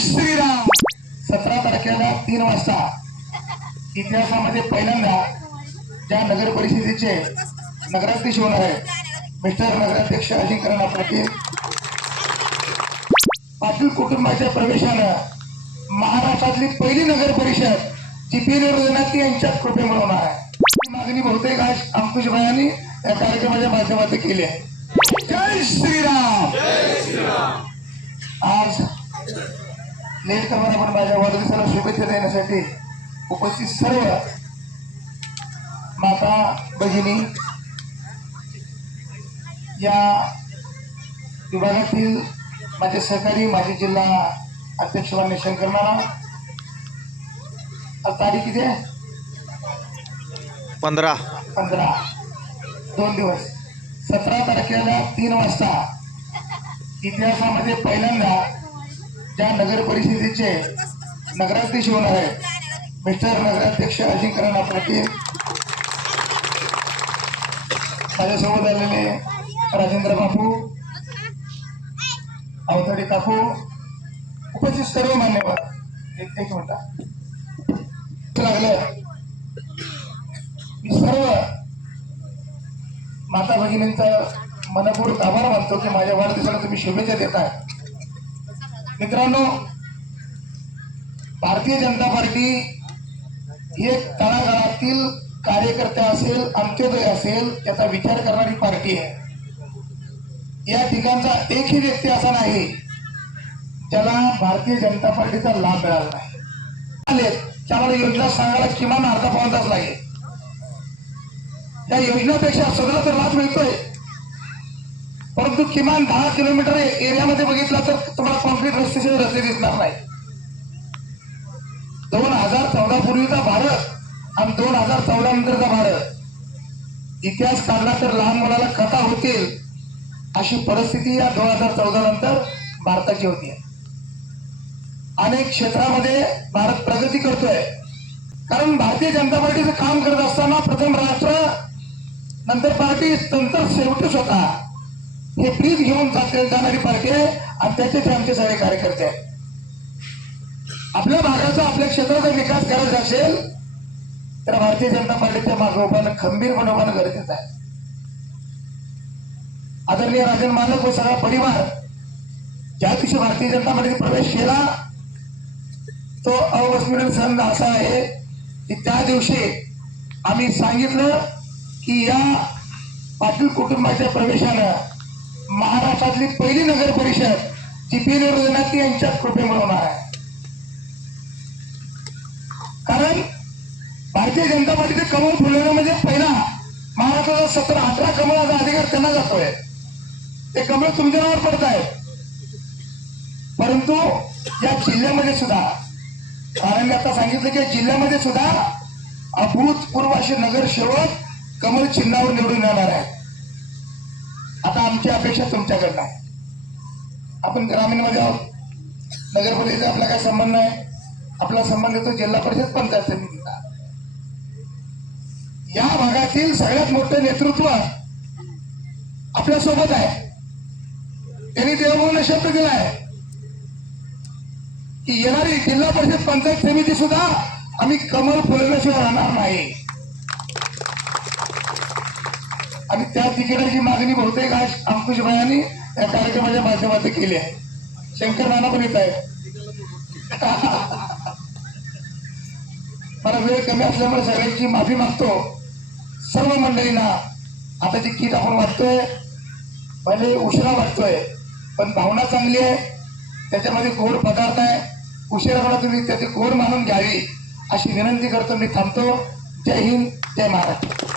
श्रीराम. 17 तारखेला 3 वाजता इतिहासामध्ये पहिल्यांदा ज्या नगर परिषदेचे नगराध्यक्ष होणार आहेत मिस्टर नगराध्यक्ष अजिंक्यराव पाटील पाटील कुटुंबाच्या प्रवेशानं महाराष्ट्रातली पहिली नगर परिषद जीपी निर्देशात यांच्या कृपेमुळे होणार आहे. ही मागणी बहुतेक आज अंकुशभाईंनी या कार्यक्रमाच्या माध्यमातून केली आहे. जय श्रीराम. आज लेट करणार आपण माझ्या वाढदिवसाला शुभेच्छा देण्यासाठी उपस्थित सर्व माता भगिनी या विभागातील माझे सहकारी माजी जिल्हा अध्यक्ष मान्य शंकर नाना. आज तारीख किती आहे? 15 2 दिवस. 17 तारखेला 3 वाजता इतिहासामध्ये पहिल्यांदा ज्या नगर परिषदेचे नगराध्यक्ष होणार आहेत मिस्टर नगराध्यक्ष अजिंक्यराव पाटील माझ्यासोबत आलेले राजेंद्र बापू अवतडे काकू उपस्थित सर्व मान्यवर. एक मिनिट लागलं. मी सर्व माता भगिनींचा मनपूर्वक आभार मानतो की माझ्या वाढदिवसाला तुम्ही शुभेच्छा देताय. मित्रांनो, भारतीय जनता पार्टी ही एक तळागाळातील कार्यकर्ते असेल अंत्योदय असेल याचा विचार करणारी पार्टी आहे. या ठिकाणचा एकही व्यक्ती असा नाही ज्याला भारतीय जनता पार्टीचा लाभ मिळाला नाही. त्यामुळे योजना सांगायला किमान अर्धा पाऊण तास लागेल. या योजनेपेक्षा सगळं तर लाभ मिळतोय, परंतु किमान 10 किलोमीटर एरियामध्ये बघितला तर तुम्हाला कॉन्क्रीट रस्ते दिसणार नाही. 2014 पूर्वीचा भारत आणि 2014 नंतरचा भारत इतिहास काढला तर लहान मुलाला कथा होतील अशी परिस्थिती या 2014 नंतर भारताची होती. अनेक क्षेत्रामध्ये भारत प्रगती करतोय, कारण भारतीय जनता पार्टीचं काम करत असताना प्रथम राष्ट्र नंतर पार्टी नंतर शेवटी स्वतः हे ब्रीज घेऊन जाणारी पार्टी आहे आणि त्याचे ते आमचे सगळे कार्यकर्ते आहेत. आपल्या भागाचा आपल्या क्षेत्राचा विकास करायचा असेल तर भारतीय जनता पार्टीच्या मागे उभारणं खंबीरपणे उभारणं गरजेचं आहे. आदरणीय राजन मालक व सगळा परिवार ज्या दिवशी भारतीय जनता पार्टीने प्रवेश केला तो अविस्मरणीय क्षण असा आहे की त्या दिवशी आम्ही सांगितलं की या पाटील कुटुंबाच्या प्रवेशानं महाराष्ट्रातली पहिली नगर परिषद जीपी निर्देशात यांच्या कृपेमुळे होणार आहे. कारण भारतीय जनता पार्टीचे कमळ फुलवणं म्हणजे पहिला महाराष्ट्राचा 17-18 कमळाचा अधिकार त्यांना जातोय. ते कमळ तुमच्या नावावर पडत आहे. परंतु या जिल्ह्यामध्ये सुद्धा कारण आता सांगितलं की जिल्ह्यामध्ये सुद्धा अभूतपूर्व असे नगरसेवक कमळ चिन्हावर निवडून येणार आहे. आता आमची अपेक्षा तुमच्याकडनं आहे. आपण ग्रामीणमध्ये आहोत. नगर परिषदेचा आपला काय संबंध नाही. आपला संबंध येतो जिल्हा परिषद पंचायत समितीचा. या भागातील सगळ्यात मोठं नेतृत्व आपल्या सोबत आहे. त्यांनी देवभूमीला शब्द दिला आहे की येणारी जिल्हा परिषद पंचायत समिती सुद्धा आम्ही कमळ फुलवल्याशिवाय राहणार नाही. आणि त्या तिकिटाची मागणी बहुतेक आज अंकुशभाईंनी या कार्यक्रमाच्या माध्यमातून केली आहे. शंकर नाना पण येत आहे. मला वेळ कमी असल्यामुळे सगळ्यांची माफी मागतो. सर्व मंडळींना आता जी किट आपण वाटतोय भले उशिरा वाटतोय पण भावना चांगली आहे. त्याच्यामध्ये गोड पदार्थ आहे. उशिरा मला तुम्ही त्याची गोड मानून घ्यावी अशी विनंती करतो. मी थांबतो. जय हिंद, जय महाराष्ट्र.